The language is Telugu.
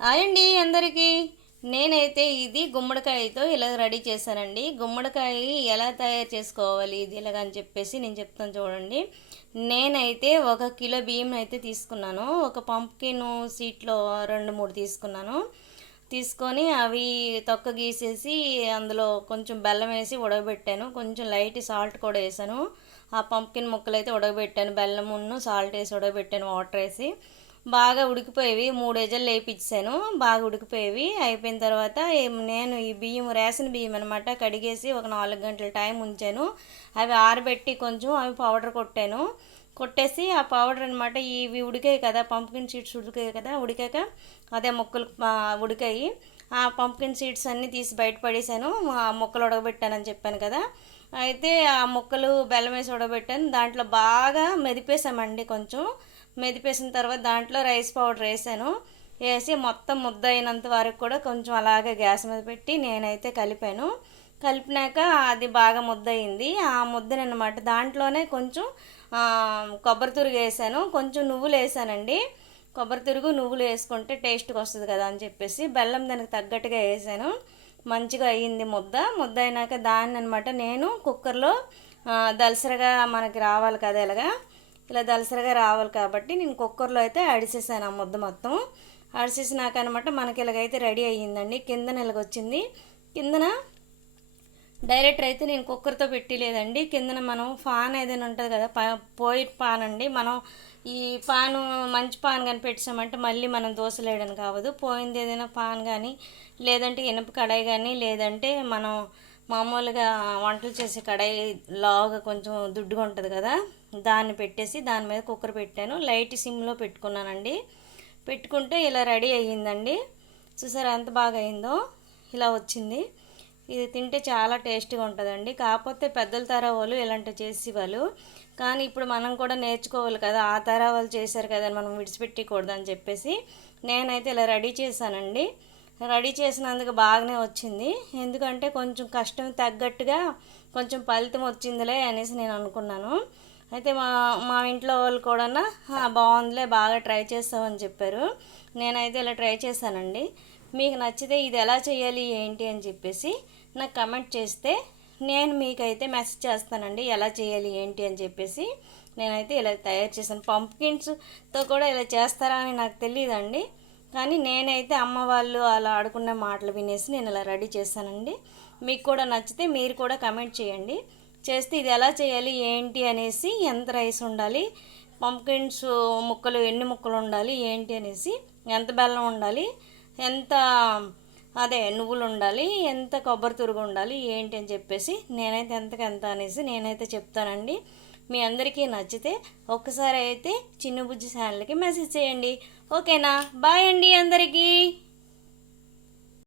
హాయ్ అండి అందరికీ. నేనైతే ఇది గుమ్మడికాయతో ఇలా రెడీ చేశానండి. గుమ్మడికాయ ఎలా తయారు చేసుకోవాలి ఇది ఇలాగని చెప్పేసి నేను చెప్తాను చూడండి. నేనైతే 1 కిలో బియ్యం అయితే తీసుకున్నాను. ఒక పంప్కిన్ సీట్లో 2-3 తీసుకున్నాను. తీసుకొని అవి తొక్క గీసేసి అందులో కొంచెం బెల్లం వేసి ఉడకబెట్టాను. కొంచెం లైట్ సాల్ట్ కూడా వేసాను. ఆ పంప్కిన్ ముక్కలు అయితే ఉడకబెట్టాను, బెల్లమును సాల్ట్ వేసి ఉడకబెట్టాను, వాటర్ వేసి. బాగా ఉడికిపోయేవి 3 ఎజలు వేయించాను. బాగా ఉడికిపోయేవి. అయిపోయిన తర్వాత నేను ఈ బియ్యం రేషన్ బియ్యం అనమాట కడిగేసి ఒక 4 గంటల టైం ఉంచాను. అవి ఆరబెట్టి కొంచెం అవి పౌడర్ కొట్టేసి ఆ పౌడర్ అనమాట ఇవి ఉడికాయి కదా, పంప్కిన్ సీడ్స్ ఉడికాయి కదా, ఉడికాక అదే ముక్కలు ఉడికాయి. ఆ పంప్కిన్ సీడ్స్ అన్నీ తీసి బయట పడేసాను. ఆ ముక్కలు ఉడకబెట్టానని చెప్పాను కదా. అయితే ఆ ముక్కలు బెల్లం వేసి ఉడకబెట్టాను. దాంట్లో బాగా మెదిపేసామండి. కొంచెం మెదిపేసిన తర్వాత దాంట్లో రైస్ పౌడర్ వేసాను. వేసి మొత్తం ముద్ద అయినంత వరకు కూడా కొంచెం అలాగే గ్యాస్ మీద పెట్టి నేనైతే కలిపాను. కలిపినాక అది బాగా ముద్ద అయింది. ఆ ముద్దని అనమాట దాంట్లోనే కొంచెం కొబ్బరి తురుగు వేసాను, కొంచెం నువ్వులు వేసానండి. కొబ్బరి తురుగు నువ్వులు వేసుకుంటే టేస్ట్గా వస్తుంది కదా అని చెప్పేసి బెల్లం దానికి తగ్గట్టుగా వేసాను. మంచిగా అయ్యింది ముద్ద. ముద్ద అయినాక దాన్ని అనమాట నేను కుక్కర్లో దలసరగా మనకి రావాలి కదా, ఇలా దలసరగా రావాలి కాబట్టి నేను కుక్కర్లో అయితే అడిసేసాను ఆ ముద్ద మొత్తం. అడిసేసినాక అనమాట మనకి ఇలాగైతే రెడీ అయ్యిందండి. కిందన ఇలాగొచ్చింది. కిందన డైరెక్టర్ అయితే నేను కుక్కర్తో పెట్టలేదండి. కిందన మనం పాన్ ఏదైనా ఉంటుంది కదా, పోయి పాన్ అండి. మనం ఈ పాను మంచి పాన్ కానీ పెట్టామంటే మళ్ళీ మనం దోశలేయడం కావదు. పోయింది ఏదైనా పాన్ కానీ, లేదంటే ఇనుప కడాయి కానీ, లేదంటే మనం మామూలుగా వంటలు చేసే కడాయి లావుగా కొంచెం దుడ్డుగా ఉంటుంది కదా, దాన్ని పెట్టేసి దాని మీద కుక్కర్ పెట్టాను. లైట్ సిమ్లో పెట్టుకున్నానండి. పెట్టుకుంటే ఇలా రెడీ అయ్యిందండి. చూసారా ఎంత బాగా అయిందో. ఇలా వచ్చింది. ఇది తింటే చాలా టేస్ట్గా ఉంటుందండి. కాకపోతే పెద్దల తరం వాళ్ళు ఇలాంటివి చేసేవాళ్ళు. కానీ ఇప్పుడు మనం కూడా నేర్చుకోవాలి కదా, ఆ తరం వాళ్ళు చేశారు కదా మనం విడిచిపెట్టకూడదు అని చెప్పేసి నేనైతే ఇలా రెడీ చేశానండి. రెడీ చేసినందుకు బాగానే వచ్చింది. ఎందుకంటే కొంచెం కష్టం తగ్గట్టుగా కొంచెం ఫలితం వచ్చిందిలే అనేసి నేను అనుకున్నాను. అయితే మా ఇంట్లో వాళ్ళు కూడా బాగుందిలే, బాగా ట్రై చేస్తామని చెప్పారు. నేనైతే ఇలా ట్రై చేశానండి. మీకు నచ్చితే ఇది ఎలా చేయాలి ఏంటి అని చెప్పేసి నాకు కమెంట్ చేస్తే నేను మీకైతే మెసేజ్ చేస్తానండి, ఎలా చేయాలి ఏంటి అని చెప్పేసి. నేనైతే ఇలా తయారు చేశాను. పంప్కిన్స్తో కూడా ఇలా చేస్తారా అని నాకు తెలియదండి. కానీ నేనైతే అమ్మ వాళ్ళు అలా ఆడుకున్న మాటలు వినేసి నేను ఇలా రెడీ చేశానండి. మీకు కూడా నచ్చితే మీరు కూడా కమెంట్ చేయండి. చేస్తే ఇది ఎలా చేయాలి ఏంటి అనేసి, ఎంత రైస్ ఉండాలి, పంప్కిన్స్ ముక్కలు ఎన్ని ముక్కలు ఉండాలి ఏంటి అనేసి, ఎంత బెల్లం ఉండాలి, ఎంత నువ్వులు ఉండాలి, ఎంత కొబ్బరి తురుగు ఉండాలి ఏంటి అని చెప్పేసి నేనైతే ఎంత అనేసి నేనైతే చెప్తానండి. మీ అందరికీ నచ్చితే ఒక్కసారి అయితే చిన్ను బుజ్జి ఛానల్కి మెసేజ్ చేయండి. ఓకేనా? బాయ్ అండి అందరికీ.